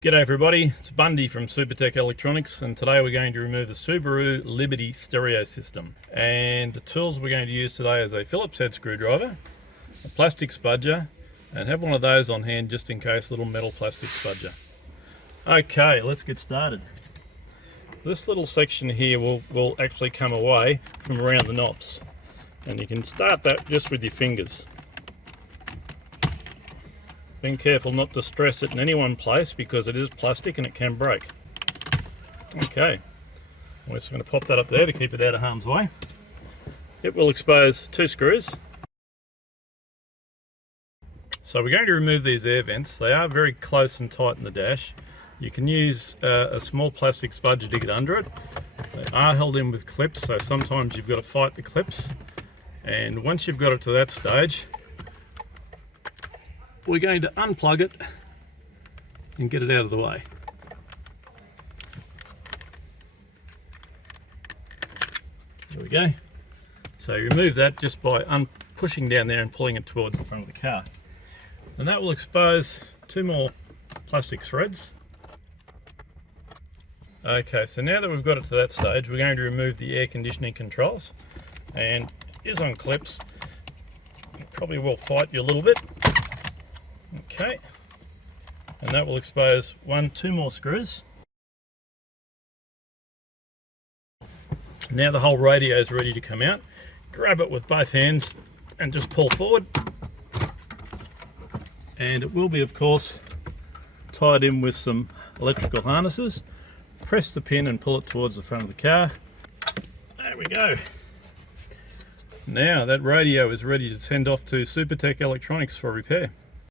G'day everybody, it's Bundy from Supertech Electronics, and today we're going to remove the Subaru Liberty stereo system. And the tools we're going to use today is a Phillips head screwdriver, a plastic spudger, and have one of those on hand just in case, a little metal plastic spudger. Okay, let's get started. This little section here will actually come away from around the knobs, and you can start that just with your fingers. Being careful not to stress it in any one place because it is plastic and it can break. Okay, we're just going to pop that up there to keep it out of harm's way. It will expose two screws. So we're going to remove these air vents. They are very close and tight in the dash. You can use a small plastic spudger to get under it. They are held in with clips, so sometimes you've got to fight the clips. And once you've got it to that stage, we're going to unplug it and get it out of the way. There we go. So you remove that just by pushing down there and pulling it towards the front of the car. And that will expose two more plastic threads. Okay, so now that we've got it to that stage, we're going to remove the air conditioning controls. And it is on clips. It probably will fight you a little bit. Okay, and that will expose two more screws. Now the whole radio is ready to come out. Grab it with both hands and just pull forward. And it will be, of course, tied in with some electrical harnesses. Press the pin and pull it towards the front of the car. There we go. Now that radio is ready to send off to Supertech Electronics for repair.